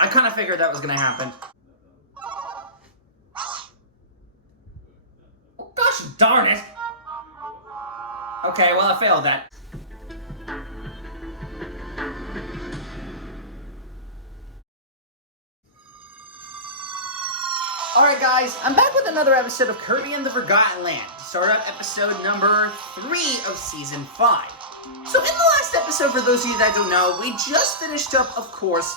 I kind of figured that was going to happen. Oh, gosh darn it. Okay, well, I failed that. Alright guys, I'm back with another episode of Kirby and the Forgotten Land. To start up episode number 3 of Season 5. So in the last episode, for those of you that don't know, we just finished up, of course,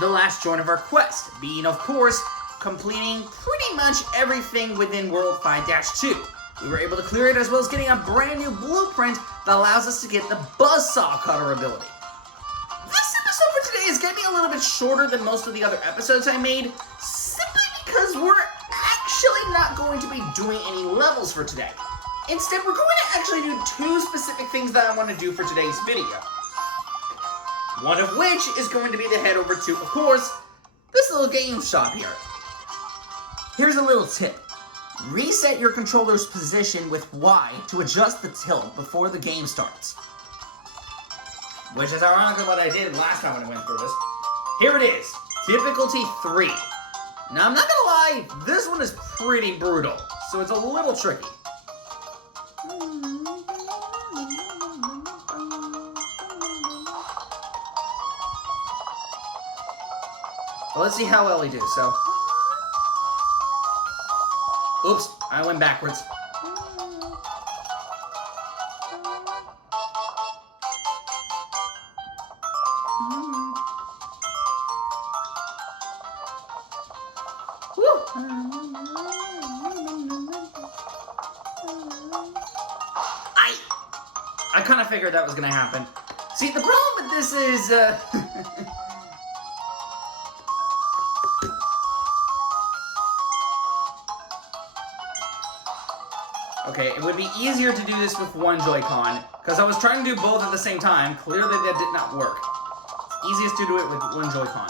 the last joint of our quest. Being, of course, completing pretty much everything within World 5-2. We were able to clear it as well as getting a brand new blueprint that allows us to get the Buzzsaw Cutter ability. This episode for today is going to be a little bit shorter than most of the other episodes I made, simply because we're actually not going to be doing any levels for today. Instead, we're going to actually do 2 specific things that I want to do for today's video. One of which is going to be to head over to, of course, this little game shop here. Here's a little tip. Reset your controller's position with Y to adjust the tilt before the game starts. Which is ironically what I did last time when I went through this. Here it is, difficulty 3. Now I'm not gonna lie, this one is pretty brutal, so it's a little tricky. Well, let's see how well we do, so. Oops, I went backwards. I kind of figured that was going to happen. See, the problem with this is, okay, it would be easier to do this with one Joy-Con, because I was trying to do both at the same time. Clearly that did not work. It's easiest to do it with one Joy-Con.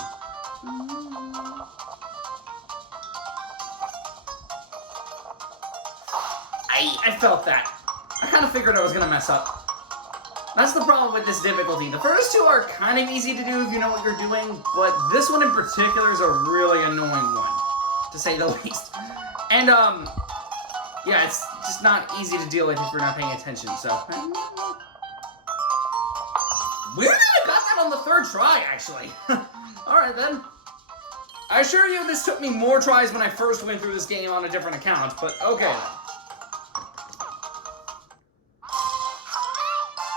I felt that. I kind of figured I was going to mess up. That's the problem with this difficulty. The first 2 are kind of easy to do if you know what you're doing, but this one in particular is a really annoying one, to say the least. And, yeah, it's just not easy to deal with if you're not paying attention, so. Weirdly, I got that on the 3rd try, actually. Alright, then. I assure you this took me more tries when I first went through this game on a different account, but okay then.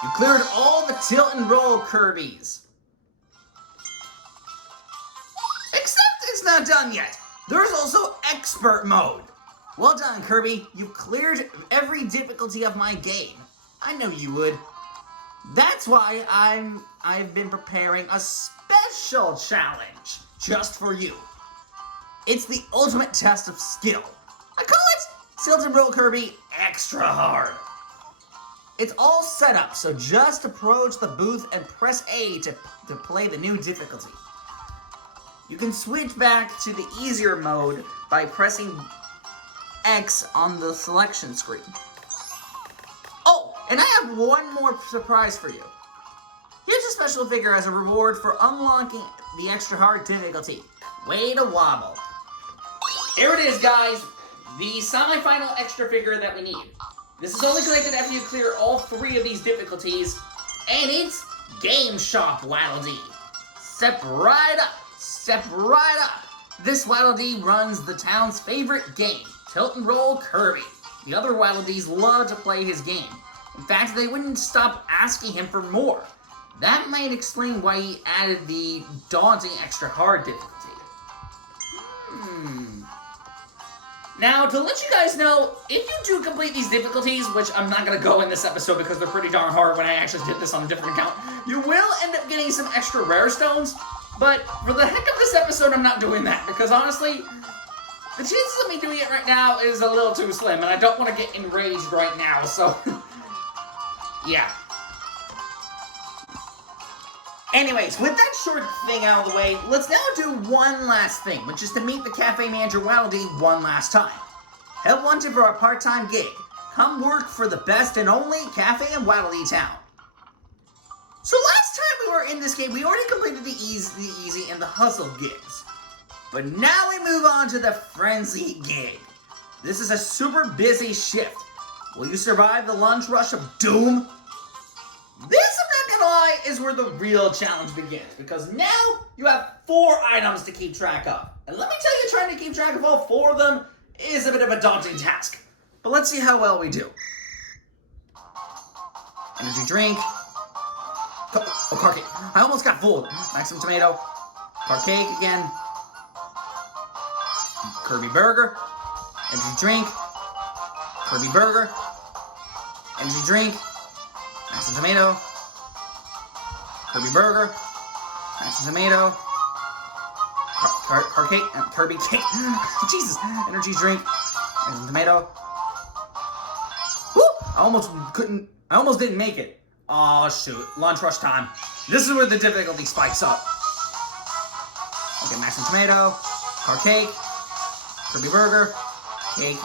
You cleared all the tilt and roll Kirbys. Except it's not done yet. There's also expert mode. Well done, Kirby. You've cleared every difficulty of my game. I know you would. That's why I've been preparing a special challenge just for you. It's the ultimate test of skill. I call it Tilt and Roll Kirby Extra Hard. It's all set up, so just approach the booth and press A to play the new difficulty. You can switch back to the easier mode by pressing X on the selection screen. Oh, and I have one more surprise for you. Here's a special figure as a reward for unlocking the extra hard difficulty. Way to wobble. Here it is, guys. The semi-final extra figure that we need. This is only collected after you clear all 3 of these difficulties, and it's Game Shop Waddle Dee. Step right up, step right up. This Waddle Dee runs the town's favorite game, Tilt and Roll Kirby. The other Waddle Dees love to play his game. In fact, they wouldn't stop asking him for more. That might explain why he added the daunting extra hard difficulty. Now, to let you guys know, if you do complete these difficulties, which I'm not going to go in this episode because they're pretty darn hard when I actually did this on a different account, you will end up getting some extra rare stones, but for the heck of this episode, I'm not doing that, because honestly, the chances of me doing it right now is a little too slim, and I don't want to get enraged right now, so, yeah. Anyways, with that short thing out of the way, let's now do one last thing, which is to meet the cafe manager Waddle Dee one last time. Help wanted for a part-time gig. Come work for the best and only cafe in Waddle Dee Town. So last time we were far in this game, we already completed the easy, and the hustle gigs. But now we move on to the frenzy gig. This is a super busy shift. Will you survive the lunch rush of doom? This, I'm not gonna lie, is where the real challenge begins, because now you have 4 items to keep track of. And let me tell you, trying to keep track of all 4 of them is a bit of a daunting task. But let's see how well we do. Energy drink. Oh, car cake. I almost got fooled. Maximum tomato. Car cake again. Kirby burger. Energy drink. Kirby burger. Energy drink. Maximum tomato. Kirby burger. Maximum tomato. Car cake. Kirby cake. Jesus. Energy drink. Maximum tomato. Woo! I almost didn't make it. Oh shoot. Lunch rush time. This is where the difficulty spikes up. Okay, maximum tomato. Car cake. Kirby burger. Cake.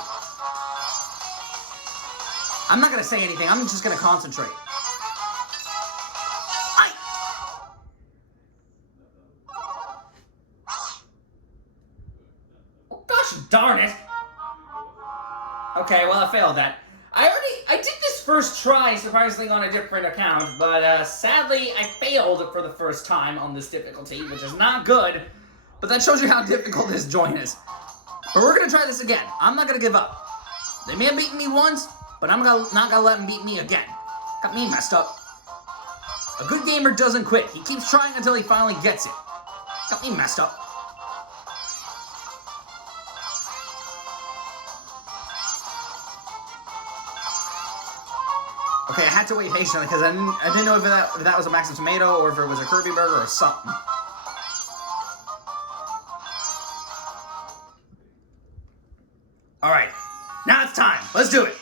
I'm not gonna say anything. I'm just gonna concentrate. Oh, gosh darn it. Okay, well I failed that. I did this first try, surprisingly, on a different account, but sadly I failed for the first time on this difficulty, which is not good. But that shows you how difficult this joint is. But we're gonna try this again. I'm not gonna give up. They may have beaten me once, but I'm not gonna let them beat me again. Got me messed up. A good gamer doesn't quit. He keeps trying until he finally gets it. Got me messed up. Okay, I had to wait patiently because I didn't know if that was a maximum tomato or if it was a Kirby burger or something. Alright, now it's time. Let's do it.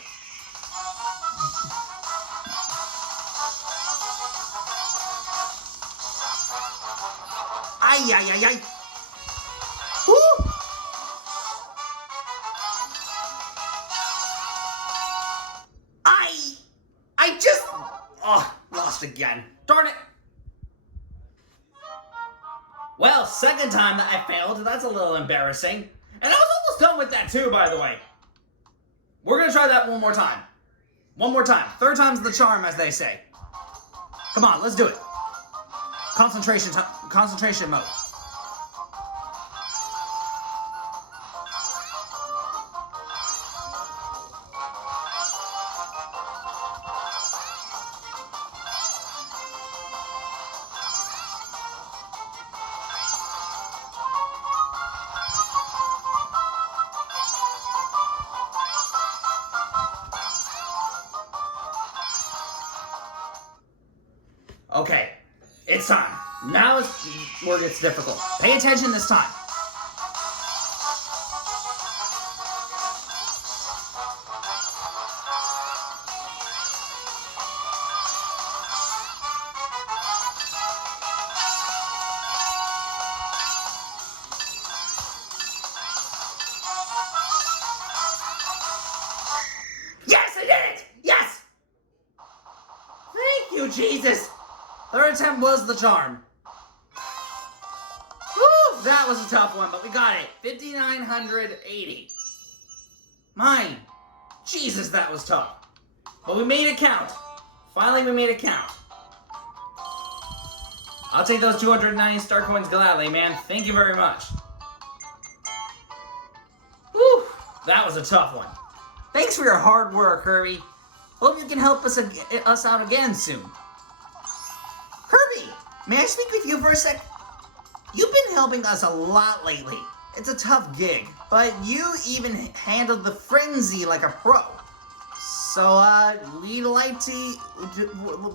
Ay, ay, ay, ay. Woo! I just... Oh, lost again. Darn it. Well, second time that I failed. That's a little embarrassing. And I was almost done with that too, by the way. We're gonna try that one more time. One more time. Third time's the charm, as they say. Come on, let's do it. Concentration mode. Okay, it's time. Now is where it gets difficult. Pay attention this time. Yes, I did it! Yes! Thank you, Jesus! Third attempt was the charm. Woo! That was a tough one, but we got it. 5,980. Mine. Jesus, that was tough. But we made it count. Finally, we made it count. I'll take those 290 star coins gladly, man. Thank you very much. Woo! That was a tough one. Thanks for your hard work, Kirby. Hope you can help us out again soon. Kirby, may I speak with you for a sec? You've been helping us a lot lately. It's a tough gig, but you even handled the frenzy like a pro. So, we'd like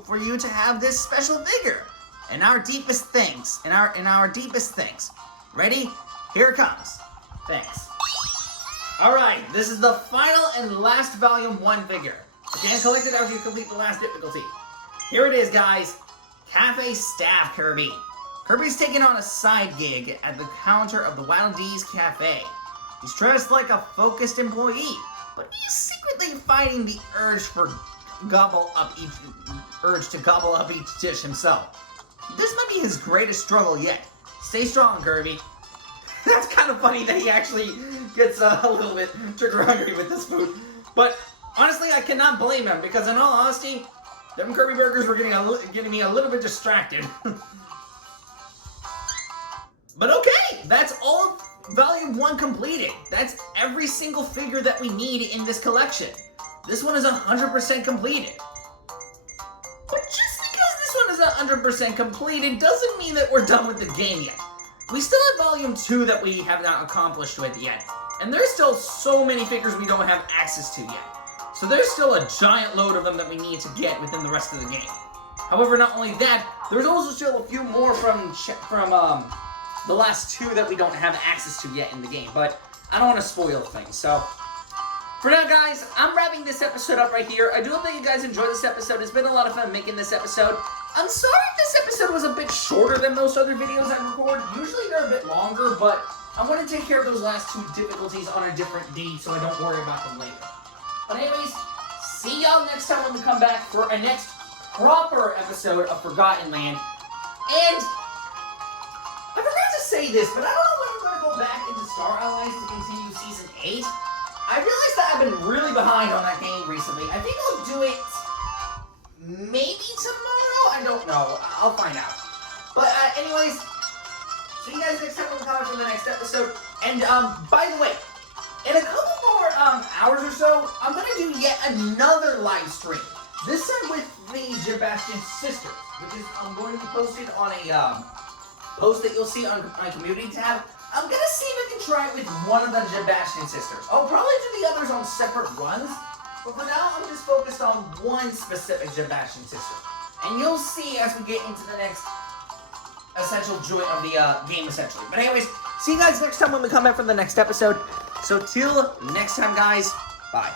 for you to have this special figure. In our deepest thanks. In our deepest thanks. Ready? Here it comes. Thanks. Alright, this is the final and last Volume 1 figure. You can't collect it after you complete the last difficulty. Here it is, guys. Cafe Staff Kirby. Kirby's taking on a side gig at the counter of the Wild D's Cafe. He's dressed like a focused employee, but he's secretly fighting the urge to gobble up each dish himself. This might be his greatest struggle yet. Stay strong, Kirby. That's kind of funny that he actually gets a little bit trigger hungry with this food. But honestly, I cannot blame him because in all honesty, them Kirby burgers were getting me a little bit distracted. But okay, that's all of Volume 1 completed. That's every single figure that we need in this collection. This one is 100% completed. But just because this one is 100% completed doesn't mean that we're done with the game yet. We still have Volume 2 that we have not accomplished with yet. And there's still so many figures we don't have access to yet. So there's still a giant load of them that we need to get within the rest of the game. However, not only that, there's also still a few more from the last 2 that we don't have access to yet in the game. But I don't want to spoil things, so... For now, guys, I'm wrapping this episode up right here. I do hope that you guys enjoyed this episode. It's been a lot of fun making this episode. I'm sorry if this episode was a bit shorter than most other videos I record. Usually they're a bit longer, but I want to take care of those last 2 difficulties on a different day so I don't worry about them later. But anyways, see y'all next time when we come back for a next proper episode of Forgotten Land. And I forgot to say this, but I don't know when I'm going to go back into Star Allies to continue Season 8. I realized that I've been really behind on that game recently. I think I'll do it maybe tomorrow? I don't know. I'll find out. But anyways, see you guys next time when we come for the next episode. And by the way, in a couple more hours or so, I'm going to do yet another live stream. This time with the Sebastian sisters, which is going to be posted on a post that you'll see on my community tab. I'm going to see if I can try it with one of the Sebastian sisters. I'll probably do the others on separate runs, but for now I'm just focused on one specific Sebastian sister. And you'll see as we get into the next essential joint of the game, essentially. But anyways, see you guys next time when we come back for the next episode. So till next time, guys, bye.